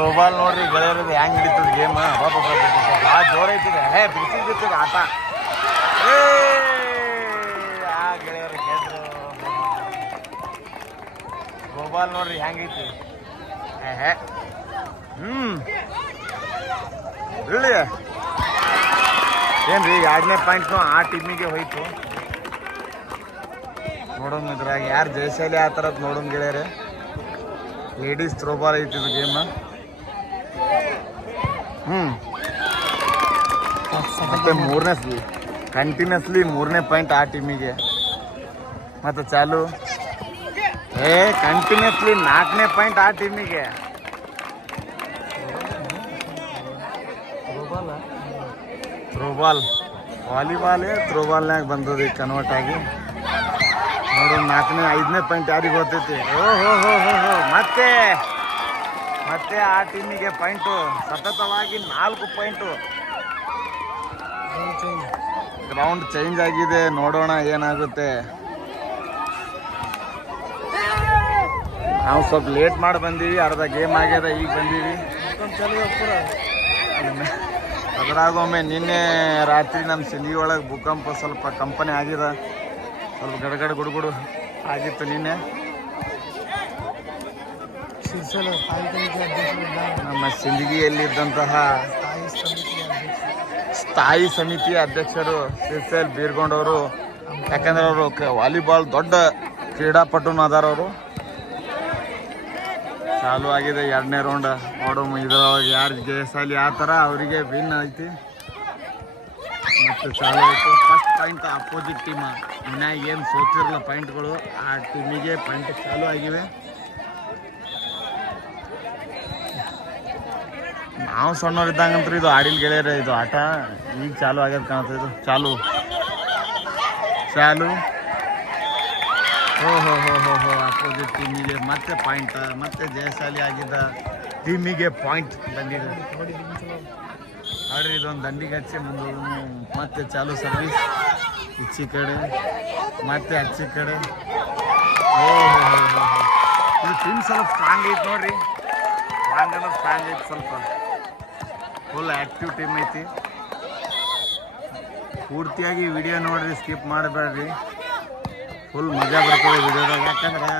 Throwball ನೋಡ್ರಿ ಗೆಳೆಯರದು ಹೆಂಗ್ ಹಿಡಿತದ game ಭಾಳ ಜೋರ ಐತದೆ ಬಿಸಿಗಿರ್ತದೆ ಆಟ ಆ ಗೆಳೆಯರು ಗೆದ್ರು ಥ್ರೋಬಾಲ್ ನೋಡ್ರಿ ಹೆಂಗೈತಿ ಹೇಳಿ ಏನ್ರಿ 2ನೇ ಪಾಯಿಂಟ್ನು ಆ ಟೀಮಿಗೆ ಹೋಯ್ತು. ನೋಡೋಣ ಇದ್ರಾಗ ಯಾರು ಜಯಶಾಲಿ ಆ ಥರದ್ದು ನೋಡೋಣ ಗೆಳೆಯರೆ. ಲೇಡೀಸ್ ಥ್ರೋಬಾಲ್ ಐತಿದು ಗೇಮ್. ಮತ್ತೆ ಕಂಟಿನ್ಯೂಸ್ಲಿ 3ನೇ ಪಾಯಿಂಟ್ ಆ ಟೀಮಿಗೆ. ಮತ್ತೆ ಚಾಲು ಕಂಟಿನ್ಯೂಸ್ಲಿ 4ನೇ ಪಾಯಿಂಟ್ ಆ ಟೀಮಿಗೆ. ಥ್ರೋಬಾಲ್ ವಾಲಿಬಾಲೇ ಥ್ರೋಬಾಲ್ನಾಗ ಬಂದದ ಈಗ ಕನ್ವರ್ಟ್ ಆಗಿ. ನೋಡು 4ನೇ 5ನೇ ಪಾಯಿಂಟ್ ಯಾರಿಗೆ ಹೋಗ್ತೈತಿ. ಓಹೋ ಮತ್ತೆ ಆ ಟೀಮಿಗೆ ಪಾಯಿಂಟು ಸತತವಾಗಿ 4 ಪಾಯಿಂಟು. ಗ್ರೌಂಡ್ ಚೇಂಜ್ ಆಗಿದೆ, ನೋಡೋಣ ಏನಾಗುತ್ತೆ. ನಾವು ಸ್ವಲ್ಪ ಲೇಟ್ ಮಾಡಿ ಬಂದೀವಿ, ಅರ್ಧ ಗೇಮ್ ಆಗ್ಯದ ಈಗ ಬಂದೀವಿ. ಅದ್ರಾಗೊಮ್ಮೆ ನಿನ್ನೆ ರಾತ್ರಿ ನಮ್ಮ ಸಿಂಧಿ ಒಳಗೆ ಭೂಕಂಪ ಸ್ವಲ್ಪ ಕಂಪನಿ ಆಗಿದೆ, ಸ್ವಲ್ಪ ಗಡಗಡ ಗುಡುಗುಡು ಆಗಿತ್ತು ನಿನ್ನೆ. ನಮ್ಮ ಸಿಂದಗಿಯಲ್ಲಿದ್ದಂತಹ ಸ್ಥಾಯಿ ಸಮಿತಿಯ ಅಧ್ಯಕ್ಷರು ಸಿರ್ಸೆಲ್ ಬೀರ್ಗೊಂಡವರು, ಯಾಕಂದ್ರೆ ಅವರು ವಾಲಿಬಾಲ್ ದೊಡ್ಡ ಕ್ರೀಡಾಪಟುನು ಅದಾರವರು. ಚಾಲು ಆಗಿದೆ 2ನೇ ರೌಂಡ್. ನೋಡೋಣ ಇದ್ರೊಳಗೆ ಯಾರು ಜಯಶಾಲಿ ಆ ಥರ ಅವರಿಗೆ ವಿನ್ ಐತಿ. ಮತ್ತು ಚಾಲು ಆಯಿತು. ಫಸ್ಟ್ ಪಾಯಿಂಟ್ ಅಪೋಸಿಟ್ ಟೀಮ್ ಇನ್ನ ಏನು ಸೋತಿರಲ್ಲ ಪಾಯಿಂಟ್ಗಳು, ಆ ಟೀಮಿಗೆ ಪಾಯಿಂಟ್ ಚಾಲು ಆಗಿವೆ. ನಾವು ಸಣ್ಣವ್ರಿದ್ದಂಗಂತೂ ಇದು ಆಡಿಲ್ ಗೆಳೆಯರೆ, ಇದು ಆಟ ಈಗ ಚಾಲು ಆಗ್ಯದ ಕಾಣ್ತದೆ. ಇದು ಚಾಲು ಓಹೋ ಅಪೋಸಿಟ್ ಟೀಮಿಗೆ ಮತ್ತೆ ಪಾಯಿಂಟ್, ಮತ್ತೆ ಜಯಶಾಲಿ ಆಗಿದ್ದ ಟೀಮಿಗೆ ಪಾಯಿಂಟ್ ಬಂದಿದೆ. ಆಡ್ರಿ ಇದೊಂದು ದಂಡಿಗೆ ಹಚ್ಚಿ ಮುಂದೆ ಮತ್ತೆ ಚಾಲು ಸರ್ವಿಸ್ ಇಚ್ಚಿ ಕಡೆ ಮತ್ತೆ ಹಚ್ಚಿ ಕಡೆ. ಇದು ಟೀಮ್ ಸ್ವಲ್ಪ ಸ್ಟ್ರಾಂಗ್ ಐತಿ ನೋಡ್ರಿ, ಸ್ಟ್ರಾಂಗ್ ಐತಿ, ಸ್ವಲ್ಪ ಫುಲ್ ಆ್ಯಕ್ಟಿವ್ ಟೀಮ್ ಐತಿ. ಪೂರ್ತಿಯಾಗಿ ವಿಡಿಯೋ ನೋಡ್ರಿ, ಸ್ಕಿಪ್ ಮಾಡಬೇಡ್ರಿ, ಫುಲ್ ಮಜಾ ಬರ್ತದೆ ವಿಡಿಯೋದಾಗ. ಯಾಕಂದ್ರೆ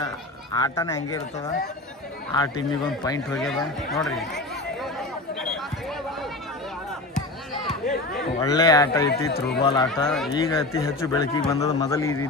ಆಟನೇ ಹಂಗೆ ಇರ್ತದ. ಆ ಟೀಮಿಗೆ ಒಂದು ಪಾಯಿಂಟ್ ಹೋಗ್ಯದ ನೋಡ್ರಿ. ಒಳ್ಳೆ ಆಟ ಐತಿ ಥ್ರೋಬಾಲ್ ಆಟ. ಈಗ ಅತಿ ಹೆಚ್ಚು ಬೆಳಕಿಗೆ ಬಂದದ. ಮೊದಲು ಈ ರೀತಿ